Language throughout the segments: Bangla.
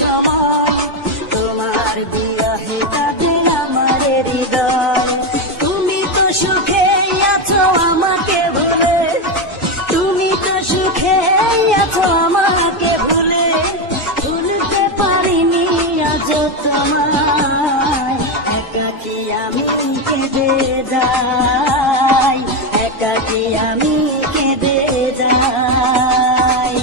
সময় তোমার বিরহে কাঁদে আমার হৃদয়। তুমি তো সুখে আছো আমাকে ভুলে, তুমি তো সুখে আছো আমাকে ভুলে, ভুলতে পারিনি আজ তোমায়। একাকী আমি কেঁদে যাই, একাকী আমি কেঁদে যাই।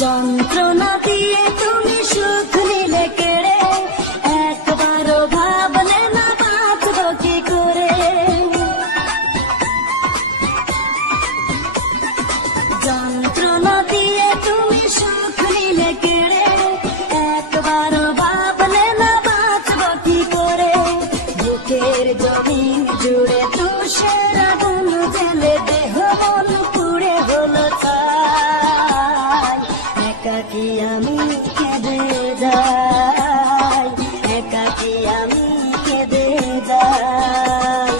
যন্ত্রণা দিয়ে তুমি সুখ নিলে কেড়ে, একবারও ভাবলে না বাঁচব কি করে। যন্ত্রণা দিয়ে তুমি সুখ নিলে কেড়ে, একবারও ভাবলে না বাঁচব কি করে। বুকের জমিন জুড়ে তুষার আগুন জেলে দেহ মন পুড়ে হলো ছাই। একাকী আমি কেঁদে যাই, একাকী আমি কেঁদে যাই।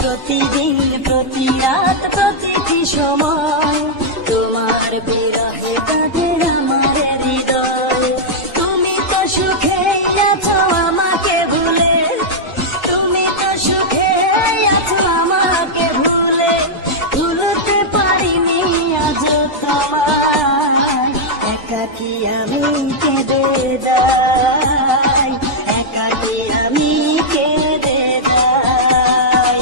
প্রতিদিন প্রতি রাত প্রতিটি সময় তোমার বিরহে কাঁদে আমার হৃদয়। তুমি তো সুখে আছো আমাকে ভুলে, তুমি তো সুখে আছো আমাকে ভুলে, ভুলতে পারিনি আজ তোমায়। একাকী আমি কেঁদে যাই, একাকী আমি কেঁদে যাই।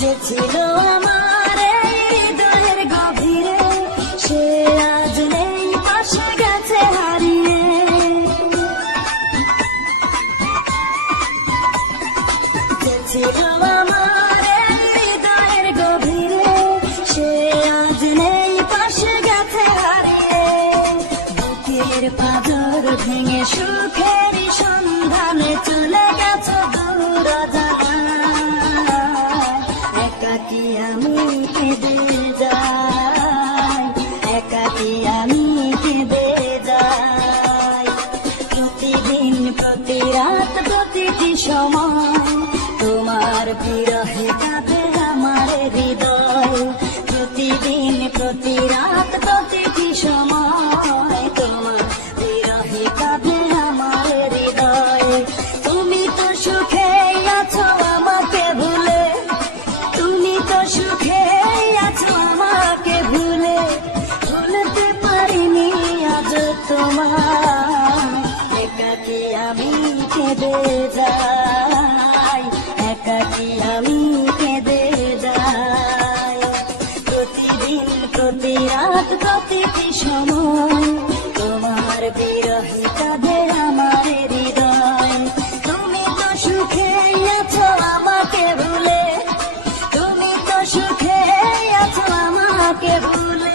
যে ছিল আমার এই হৃদয়ের গভীরে, সে আজ নেই পাশে গেছে হারিয়ে। যে ছিল আমার এই হৃদয়ের গভীরে, সে আজ নেই পাশে গেছে হারিয়ে। বুকের পাঁজর ভেঙে সুখের সন্ধানে চলে গেছে দূর অজানায়। একাকী আমি কেঁদে যাই, একাকী আমি কেঁদে যাই। প্রতিদিন প্রতি রাত প্রতিটি সময় তোমার বিরহে কাঁদে আমার হৃদয়। প্রতিদিন প্রতি রাত প্রতিটি সময় তোমার বিরহে কাঁদে আমার হৃদয়। তুমি তো সুখে আছো আমাকে ভুলে, তুমি তো সুখে আছো আমাকে ভুলে, ভুলতে পারিনি আজ তোমায়। একাকী আমি কেঁদে যাই, একাকী আমি কেঁদে যাই। প্রতিদিন প্রতি রাত প্রতিটি সময় তোমার বিরহে কাঁদে আমার হৃদয়। তুমি তো সুখে আছো আমাকে ভুলে, তুমি তো সুখে আছো আমাকে ভুলে,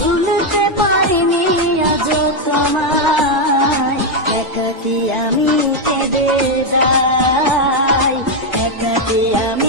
ভুলতে পারিনি আজ তোমায়। একাকী আমি কেঁদে যাই, একাকী আমি